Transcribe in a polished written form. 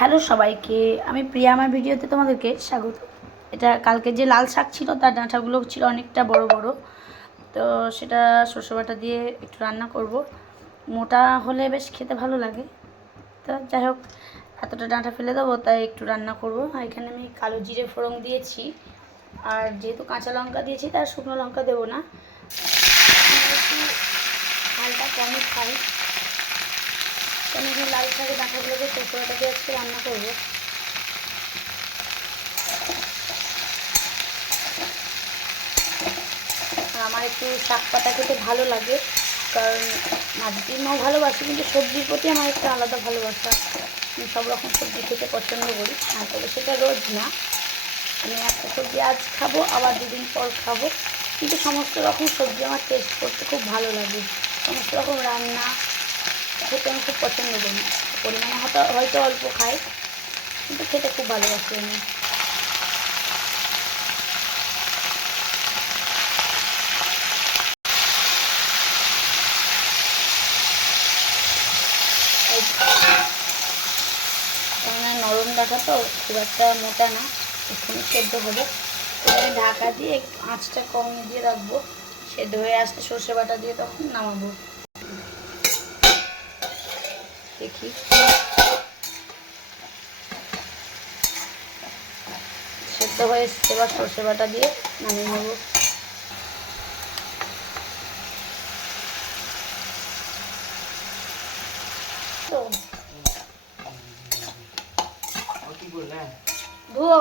Hello সবাইকে, আমি প্রিয়া। আমার ভিডিওতে তোমাদেরকে স্বাগত। এটা কালকে যে লাল শাক ছিল তার ডাঁটাগুলো ছিল অনেকটা বড় বড়, তো সেটা সরষে বাটা দিয়ে একটু রান্না করব। মোটা হলে বেশ খেতে ভালো লাগে, তো যাই হোক এতটা ডাঁটা ফেলে দেবো, তাই একটু রান্না করব। আর এখানে আমি কালো জিরে ফোড়ন দিয়েছি, আর যেহেতু কাঁচা লঙ্কা দিয়েছি তার শুকনো লঙ্কা দেবো না, একটু ঝালটা কমই খাই। আমি এখানে লাল শাকের ডাঁটাগুলোকে সরষে বাটা দিয়ে আজকে রান্না করবো। আমার একটু শাক পাতা খেতে ভালো লাগে, কারণ মাছটিও ভালোবাসি, কিন্তু সবজির প্রতি আমার একটা আলাদা ভালোবাসা। আমি সব রকম সবজি খেতে পছন্দ করি, আর তবে সেটা রোজ না। আমি একটা সবজি আজ খাবো, আবার দুদিন পর খাবো, কিন্তু সমস্ত রকম সবজি আমার টেস্ট করতে খুব ভালো লাগে। সমস্ত রকম রান্না খেতে আমি খুব পছন্দ করি। পরিমাণে হয়তো অল্প খাই, কিন্তু খেতে খুব ভালোবাসি আমি। কেননা নরম ডাঁটা তো, খুব একটা মোটা না, এক্ষুনি সেদ্ধ হবে। এখানে ঢাকা দিয়ে আঁচটা কম দিয়ে রাখবো, সেদ্ধ হয়ে আসতে সর্ষে বাটা দিয়ে তখন নামাবো। দেখি সেদ্ধ হয়ে এসছে, এবার সর্ষে বাটা দিয়ে নামিয়ে নেবো। তো ধুয়ো